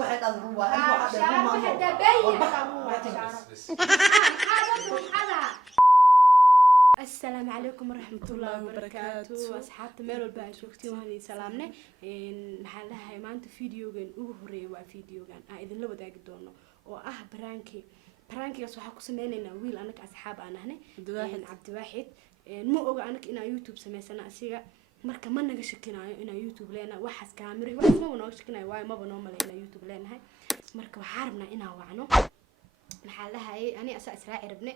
واحد الروح شعر واحد باين السلام عليكم ورحمة الله وبركاته أصحابتي ميل والباقي شوفتي وهني سلامنا maxaa lahaay maanta fiidiyogan ugu horeeyay waa fiidiyogan idin la wadaagi doono oo ah baraankigaas waxaa ku sameynaynaa wiil anaga asxaab aan ahnay cabdiwaaxid ma oga anaga inaan youtube samaysana asiga marka ma naga shakinayo inaan youtube leenahay waxaas kaamiro waxaas ma naga shakinayo waayo maba noo malay inaan youtube leenahay marka waxaa rabnaa inaan wacno maxaa lahaay ani asaa israaci rabne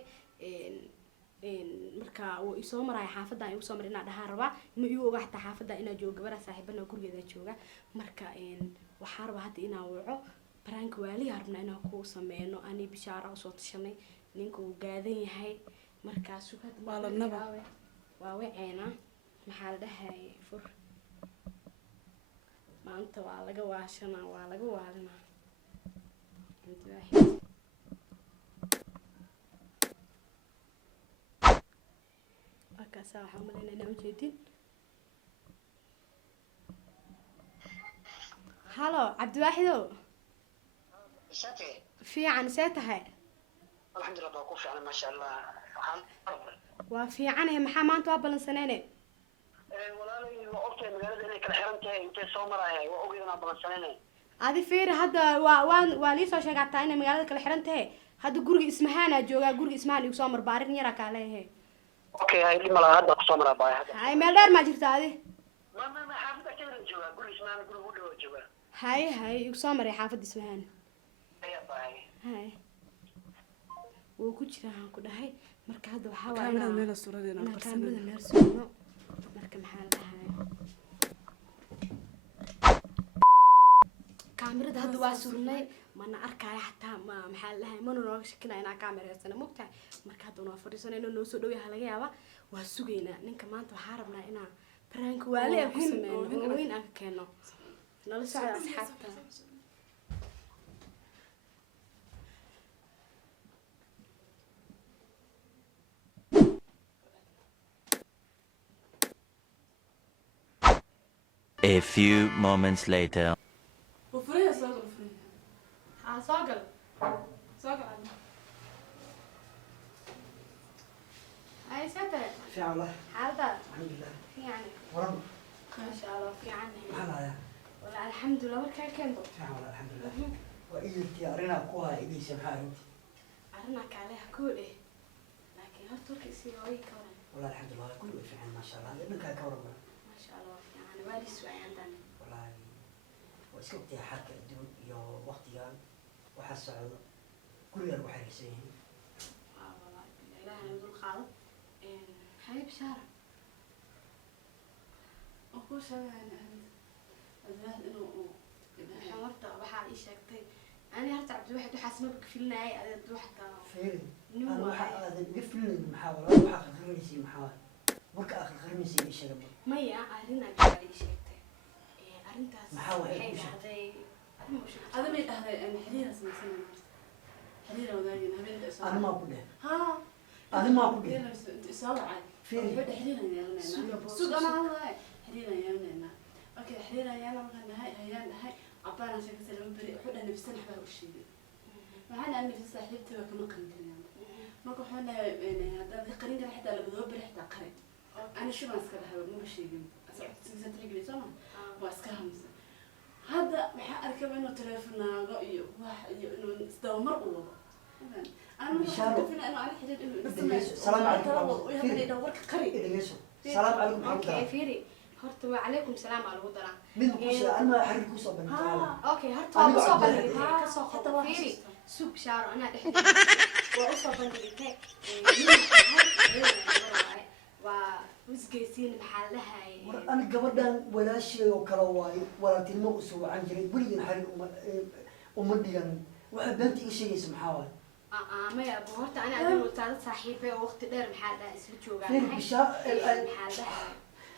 marka oo isoo maray xaafada ay u soo maray inaa dhahaan rabaa ma igu oga xataa xaafada inaa joogo gabadha saaxiibana gurigeeda jooga marka waxaa rabaa hadda inaan waco baraanka waali rabnaa inaan ku sameeyno ani bishaara soo tashanay ninka uu gaadan yahay markaas sugad maalanaba waa waceena maxaa la dhahay fur maanta waa laga waashana waa laga waalina كاسة حملنا أنا وجدين. هلا عبد الواحد. ساتي. في عن ساتها. الحمد لله بوقف يعني ما شاء الله. وفي عنها محمد وابل سنين. والله وقفت مقالة إني كل حرمتها أنت سومرها وأوجد أنا بل سنين. هذه فير هذا وليس شيء قطع إن مقالة كل حرمتها هذا جورج اسمها أنا جوجا جورج اسمها اللي سومر بارين يراك عليه. اوكي هاي اللي ملا هذا قصمرة باي هذا هاي مالدار ما جرت هذه ما حافظة كذا الجوا قول اسمها قول هو الجوا هاي قصمرة حافظ اسمها هي باي هاي وكل كده هاي مركز هذا وحاول كاميرا ميل الصورة دي أنا كاميرا ميل الصورة مركز محل هاي كاميرا هذا واسورني ما أنا أركع حتى ما محل هاي ما نروح شكلنا أنا كاميرا سنة مقطع marka doona fariisana inuu noo soo dhaw yahay laga yaaba waa sugeena ninka maanta waxa rabnaa ina prank waali ay ku sameeyno weyn aan keeno nala socda asxaabta A few moments later. وفريها صاقل صاقل هاي ستة في الله حالتك الحمد لله في يعني ورم ما شاء الله في عني هلا ولا الحمد لله مركا كان بو في الله الحمد لله وإيدي أرينا قوها إيدي سمحها أنت أرناك عليها كل إيه لكن هرتوك يصير كورن والله الحمد لله كله في عين ما شاء الله لأنك كورن ما شاء الله يعني والي سوي عندنا والله واسكتي حركة الدون يو وقت يان وحس على كل يوم واحد يسوي والله لا أنا بدون خالد هاي بشارة أقول شيء يعني الواحد إنه حمرت بحال إيش أكتر أنا هرت عبد الواحد وحاسمه بكفيلنا أي أدد واحدة فين نو أنا واحد قفل المحاولة واحد غير شيء محاولة برك آخر غير شيء إيش قبل ما يا أرينا جالي إيش أكتر أرنت محاولة هذا ما هذا يعني حريرة اسمه سنة حريرة وذاين هبين أنا ما أقول ها أنا ما أقول أنت إصابة عاد فين بدي حريرة يا لنا سوق أنا والله حريرة يا لنا أوكي حريرة يا لنا هاي عبارة شكل سلام بريء حنا نفسنا حبا وشيء معنا أني في صاحبتي وكما قمتني ما كنا يعني هذا قرين راح ده لبدو بريح تقرين أنا شو ماسكة هذا مو بشيء أسرع تنزل تريجلي تمام ماسكة همسة هذا أركب إنه تلفنا رأيه واحد إنه استومر والله أنا مش عارفة فينا إنه أنا حدد إنه السلام عليكم ويا دورك قريب السلام عليكم أوكي فيري هرتوا عليكم سلام على الوضع من كوسة أنا ما أحرك كوسة بنت أوكي هرتوا أصاب بنتك كسوق فيري سوق شعر أنا دحين وأصاب بنتك ومسجسين محلها أنا قبل ولا شيء وكرواي ولا تلمس عن جريد بلي حرك ومديان وحبنتي إيش اسم حوال ما يا أبو هرت أنا أقول وتعالى صاحبي وقت دير محلها اسمه شو فين بشا محلها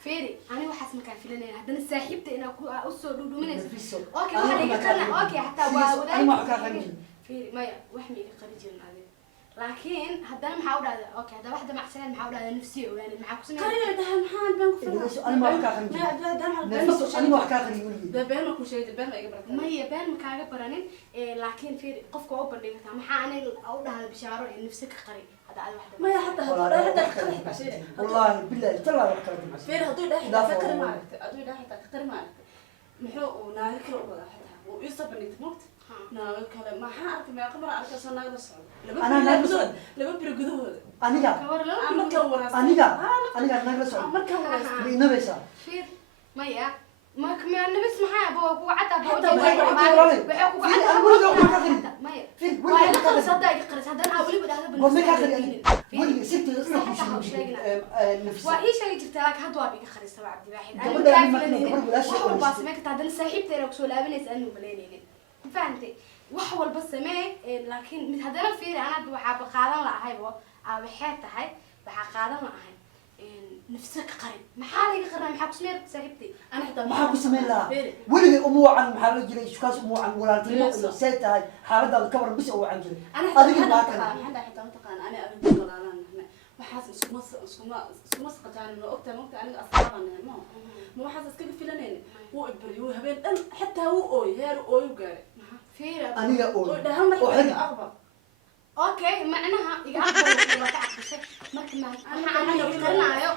فيري أنا واحد مكان فيلنين هذا الساحبت أنا أقصد دودو من أوكي أنا واحد يقرنا أوكي حتى أنا ما أحكي فيري ما يا وحمي يقرجين هذا laakiin haddana maxaa u dhahda okay hadda waxda macsaneen maxaa u dhahda nafsiya ogaanid maxaa ku sameeyay kaliya dhaha maxaan baan ku filan أنا ما أحكي نفسه أنا ما أحكي ولدي been ma ku sheegay been ma iga bartay maya been ma kaaga baranin laakiin fiir qofka waa u bandhigi kartaa maxaa anay u dhahda bishaaro ee nafsi ka qari hadda aad waxda maya hatta والله بالله تلا وحكي فير هدو ده حتى فكر ما عرفت هدو ده حتى فكر ما عرفت محو ناقل كلا وبدا حتى ويصب بنيت موت ناقل كلا ما حارك ما قمر أركز صار ناقل الصعود لما بيرجدوه أنا kawar laba أنا كورة أنا نقص ما كورة بينا بيسا fiir maya ma nabis maxaa boo ku cad boo Hadda waxay ku cad maya في waa ila qaris hadda ay qaris haddana aa weliba dhahda قول لك آخر قول ست نفسي waa ii sheegi jirtaa laakiin hadda waa biga qarisa waa cabdi waaxid gabadha kaa ma filanaynin gabadha walaasha wax walba samee kartaa haddana saaxiibteena kusoo laabanaysa anu malaynaynin ma fahantay wax walba samee laakiin mid haddana fiiri anad waxaaba qaadan lahaybo waxay tahay waxaa qaadan lahay nafsaka qarin maxaa laga qarnaa maxaa ku sameeyay saaxiibtay أنا حتى maxaa ku sameyn lahaa weligay uma wacan maxaa la jiray iskaas uma wacan walaaltinimo iyo say tahay xaaladaada ka waran bis u wacan jiray أنا adiga maa حتى kan أنا حتى متقان أنا أبي قلالان إحنا وحاس اسكمس قطعنا إنه أكتر ممكن أنا أصحابنا ما حاسس كيف فيلانين هو إبري هو هبين حتى هو أوي هير أوي وقاري fiiri aniga oo ده هم حاجة أغبى okay macnaha iga aqoon waa ka aqbashay marka ma ana qarnaayo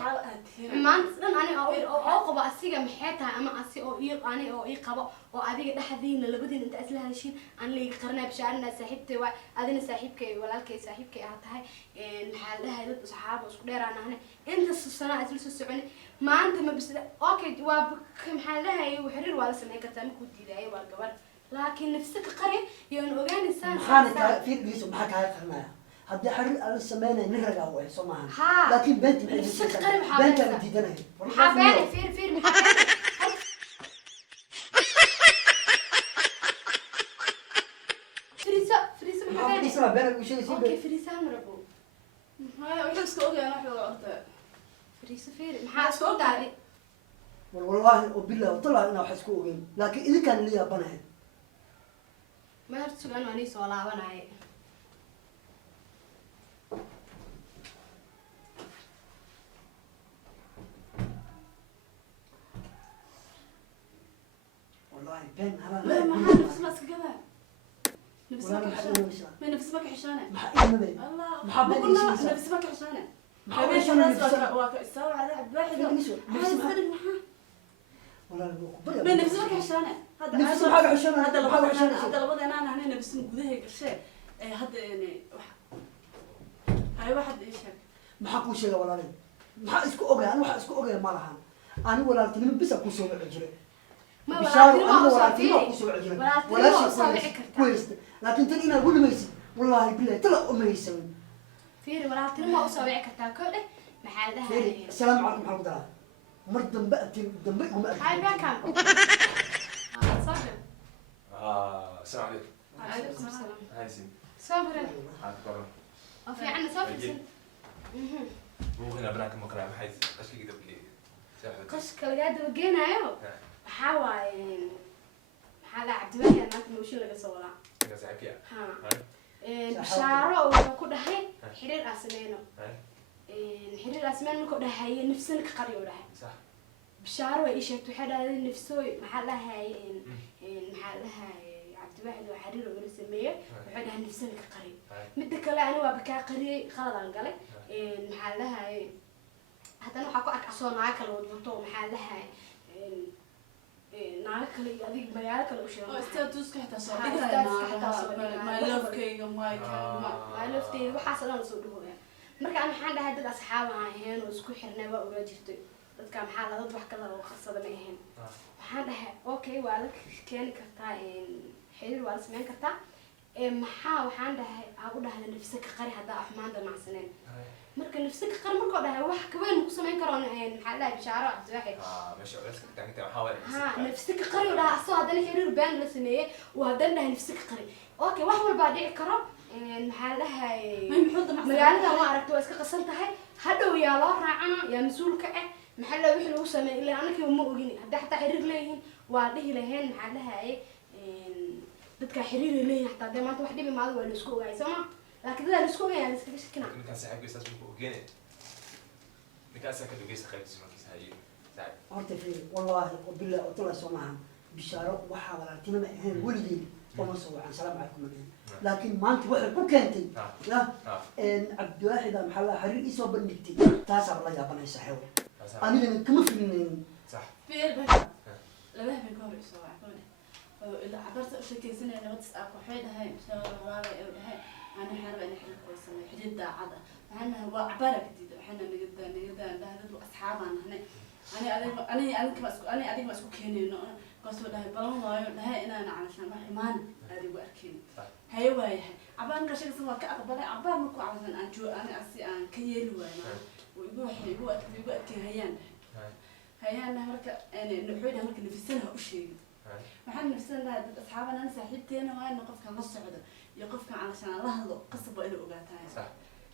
maanta dhan ani oo qabo asiga maxay tahay ama asi oo ii qabo oo adiga dhaxdiina labadiina inta isla heshiin aan la iga qarnaa bishaarna saaxiibtay waa adina saaxiibkay walaalkay saaxiibkay ah tahay maxaa la dhahay dad saxaabo isku dheeraan ahne inta sana isla soo socon maanta ma bis okay waa maxaa la dhahay xiriir waa la sameyn kartaa ma ku diidayo waa gabar laakiin nafsaka qari iyo ogaanaysan maxaan ka fiirdiisu maxaa ka qarnaa haddii xiriir aan sameynay niraga way soo maahan ها laakiin beenti nafsaka qari maxaa beenti beenta aan diidanahay maxaa beenta fiir maxaa beenta فريسة محمد isla been ugu sheegay اوكي فريسة مربو هاي وحس كوجي أنا حلو أكتر فريسة فير محا اسكو داري والله وبالله وطلع انا waxaa isku ogeyn laakiin idinkaan la yaabanahay ما هرت سؤال واني سؤال وانا والله بين هلا لا ما حد نفس ماسك كذا نفس ولا ماك حد حشانة يمشي ما نفس ماك حشانة maxaa ina been الله محبة بقول إيش لا يسوي؟ نفس ماك حشانة maxaa حبيبي isha الناس nafsa واقف على عبد واحد نفس هذا معاه والله ما نفس ماك حشانة هذا نفس حاجه حشانه هذا حاجه لبض حشانه هذا لبض أنا هنا نفس مجده قشة هذا يعني هاي واحد إيش maxaa kuu sheega walaalay maxaa isku ogay ani waxaa isku ogay ma lahan ani walaaltinimo bisa ku soo wici jiray ما bishaaro ولا ani walaaltinimo ku soo wici jiray ولا تلوى kuweysta laakiin tan inaad welimaysid wallahi billahi tala umaysan فير ولا تلوى أصابع كرتا كله محل ده fiiri assalaamu calaykum maxaa ku daraa mar dambe atin dambe uma هاي ما كان صبر السلام عليكم. عليكم السلام هاي سين. صبر حاضر. وفي عنا صبر مو هنا بناك مكان بحيث اشكي كده بكي. قش كلجاد وجينا يو حاوى محل عبد الله أنا تمشي لك صورة كده ساعة كده. ها هاي. بشارة وكده هاي حرير أسمانه هاي. حرير أسمان مكو ده هاي نفسنا كقرية وده صح. بشارة وإيش تحد هذا نفسه محلها هاي محلها عبد الواحد وحرير ولا سمية وحدها نفسنا كقرية هاي. مدك لا أنا وبكا قرية خلاص انقلي محلها هاي حتى أنا حكوا أكسون عاكل وضبطوا محلها ناكل هذيك بيالك لو شيء استاذ توسك حتى صار ما لوف كيك ما كان ما لفتي waxaas dhan soo dhawaya marka aan waxaan dhahay dad asxaab ah ahayn oo isku xirnaba uga jirtay dadka maxaa la dad wax kala oo qarsada ma ahayn waxaan dhahay okay waa la keeni kartaa xiriir waa la sameyn kartaa maxaa waxaan dhahay aan u dhahay nafsaka qari hada axmaanda macsaneen marka nafsaka qari markoo dhahay wax ka weyn ku sameyn karo maxaa la bishaaro abdi waxay ماشي بس كنت انت محاول. ها نفسك قري ولا أصلا هذا الحرير بان لسنية وهذا له نفسك قري أوكي واحد بعد يكرم محلها مجالها ما عرفت واسك قسمت هاي هذا ويا الله راعنا يا مسؤول كأ محلها وحلو وسمع إلا أنا كم مؤجني هذا حتى حرير لين وعده لهن محلها إيه بدك حرير لين حتى ده ما أنت واحدة بمعه ولا سكوا جاي سما laakiin dadaan isku ogayaa la iskaga shakina ninkaan saaxiibka isaas buu ogeene ninkaasaa ka dhageysta qaybtiisa markiisa haye saaxiib horta fiiri wallaahi wabillahi watala soo maahan bishaaro waxaa walaaltinima ahayn weligeed oma soo wacan salaamu calaykum madin laakiin maanta waxay ku keentay ya cabdiwaaxida maxaa la xiriir isoo bandhigtay taasaa la yaabanaysa xew anigana kama filinayn sax beer baa laba habeen ka hor isoo wacay oo ila cabarta u sheekaysanaya nabadis ah waxay dhahay walaala ay dhahay ana xarba in xiriir koo sameeyo xiriir daacad ah waxaan waa cabara kadib waxaan nagada dhahdadu asxaabaan nahnay ani adiga isku keenayno kaasoo dhahay balan waayo dhahay inaan calashaan wax imaan adigu arkin haye waayahay cabaan ka sheegsan waa ka aqbalay cabaan markuu calashaan aan joogo ani asi aan ka yeeli waayo igu adkay hayaan marka nuxuuda marka nafisana u sheegay waxaan nafisana dad asxaabana saaxiibteena waa in qofka la socdo iyo qofka calashaan la hadlo qasab waa inuu ogaataa sax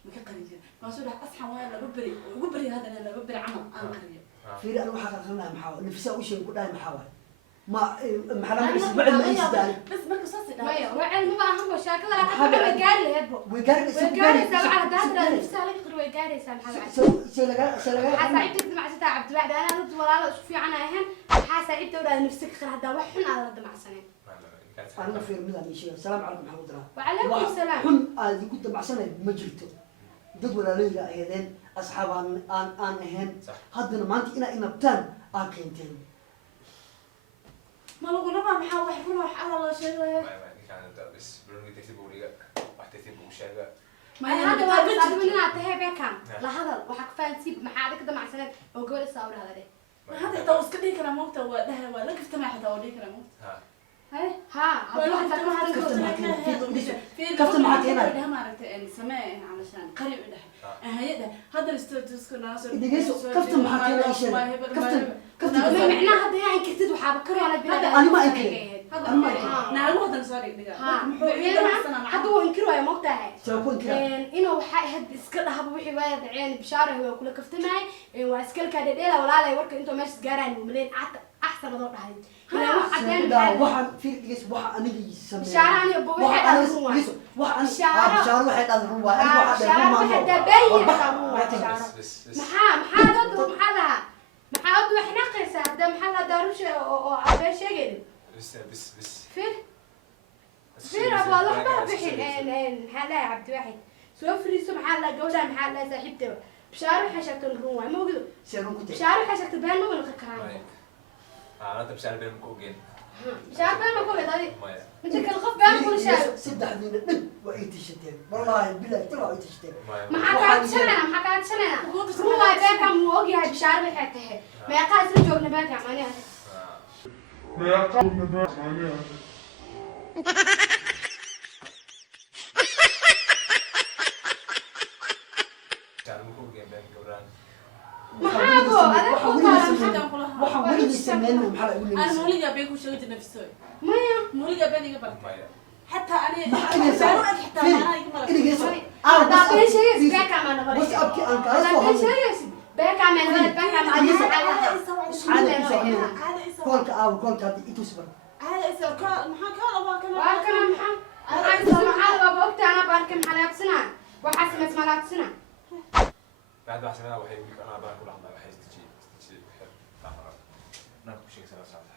ma ka qarin jira kaasoo dhahay asxaan waa laga bari ugu bari hadana laga bari camal aan qariyo fiiri ana waxaa qarqarnaa maxaa nafisa u sheegay ku dhahay maxaa waay ma maxaa la isbacil ma isdaal bas marka saas dhahay maya wacel ma aha bo shaakada la qaba way gaari leedbo way gaaraysaa way gaaraysaa waxa daadra nafsa la qir way gaaraysaa maxaa laga saaxiibtay macasata cabdiwaxid ana rud walaalo isku fiican ahayn waxa saaxiibtay u dhahay nafsi ka qir hada wax xun aad la damacsanay أنا في رمضان إيشيا السلام عليكم ورحمة الله وعليكم السلام كن هذه كنت بعسنا مجرته ضد ولا ليلة أيضاً أصحاب أن هن هذا ما أنت إنا بتان أكينتين ما لو قلنا ما محاول يحكون على الله شيء ما كان بس بروني تكتبوا لي واحد تكتبوا شيء ما هذا واحد صار مننا تهيب كان لا هذا وحق فانسيب محادك كده مع سنة وقول الصور هذا ده هذا توس كده كلام وقت وده ولا كيف تما حتى ودي كلام وقت ها كفت معك هنا ده ما عرفت يعني سماء علشان قريب ده هيدا هذا الاستوديوس كنا ناس كفت معك هنا إيش كفت ما معناه هذا يعني كتير وحابكر على بلاد أنا ما أنكر أنا ما أنكر نعم هذا سؤالك ده حتى هو إنكره يا مقطع سأكون كذا إنه حد إسكال هبوا وحوي عين بشارة هو كله كفت معي وإسكال كده ده ولا لا يورك أنتوا ماشي سجارة وملين أحسن ضرب هاي waxaan fiirkiis waxa aniga sameeyay shaaraan iyo buu waxa dhan ruwa waxaan shaar waxa dhan ruwa aniga waxa dhan ruwa waxa dabayay maxaa dad maxaa laha maxaa dad waxna qeysa hada maxaa la daarush oo abay sheegay بس فير ابو الله بحين maxaa la cabdi waxid soo firiiso maxaa la gowdaan maxaa la saaxiibtay bishaar waxa sheegtay ruwa ma ogdo bishaar waxa sheegtay been ma wada qarqaraan أنت بشار بين مكوجين. بشار بين مكوجين هذه. أنت كل خف بين كل شيء. سبعة من وأيت الشتاء والله بالله ترى أيت الشتاء. ما حكيت سنة ما حكيت سنة. هو بيك عم موجي هاي بشار بحته. ما يقاس رجوعنا بيك عم أنا. ما يقاس رجوعنا بيك عم أنا. بشار مكوجين بين كوران. محابو أنا waxaan weli sameeyay maxaa la yiri أنا مولي جابين كل شيء نفسه مايا مولي جابين يقبل حتى أنا حتى أنا يقبل إني جالس هذا كل شيء بيك عم أنا بس أبكي أنك هذا كل شيء بيك عم أنا بيك عم هذا كلك كلك هذا يتوسبر هذا إسا محاكاة أبغى كمان وأنا محا أنا محا بوقت أنا بركم حلقة سنة وحاسمة ملات سنة بعد واحد سنة وحي يقولك أنا باكل لحظة وحي تجي ناكل شيء سنة صعبة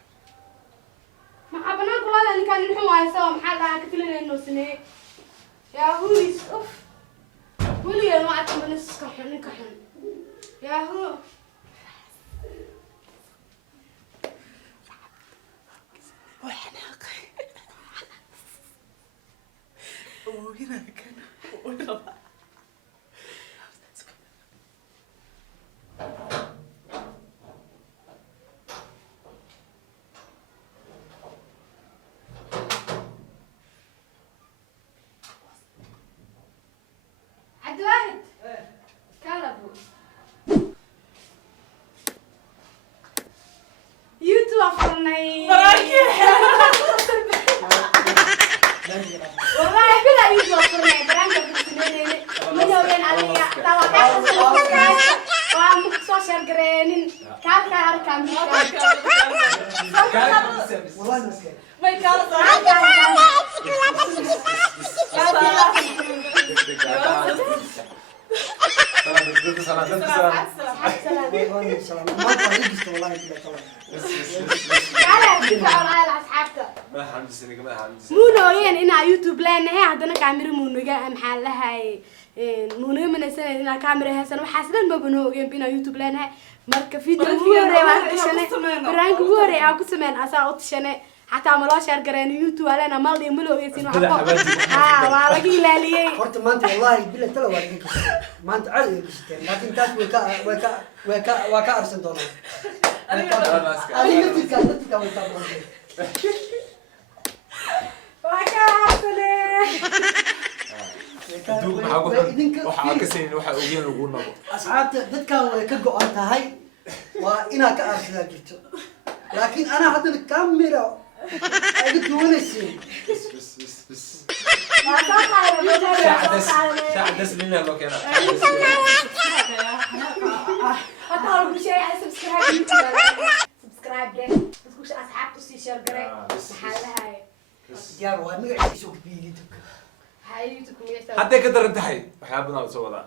ما أبنا كل هذا اللي كان نحوم سوا محل كتلنا إنه سنة يا هويس أوف ولي أنا ما أتمنى نسكحن نكحن يا هو عبد الواحد كلبو يوتيوب أفرني والله بلا يوتيوب أفرني برانك بتسمعني سلام دتك سلام أصحاب سلام وعليكم السلام ما قلت والله كده طبعا تعال تفاعل على أصحابك ما حمد سنة ما حمد مونوين إنا يوتيوب لنا هي عندنا كاميرا مونوجا محلها هاي مونو من السنة إنا كاميرا هسنا وحاسدين ما بنوجين بينا يوتيوب لنا مركب فيديو ووري وأكشنه برانك ووري أو كسمان أسا أكشنه حتى عملوا شهر قرن يوتيوب علينا مالدي ملو يسين وحبا وعلى لا ليه horta maanta wallahi bila tala waa iga kashay maanta caadi ay kashateen laakiin taas waa ka arsan doonaa adiga dadka way ka boqotay دوق معاكم waxaa ka sayn waxa ogeyn lagu nabo asxaabta dadka way ka go'an tahay waa inaa ka arsadaa jirto laakiin ana haddana kamera ay duwanaysiin بس شعدس لنا لو كان أطلع بشيء على سبسكرايب بس أصحاب تسي شير قري محلها هاي diyaar waa magaciisa ku biilid هاي يوتيوب حتى كدر انتحي وحابنا سوى ذا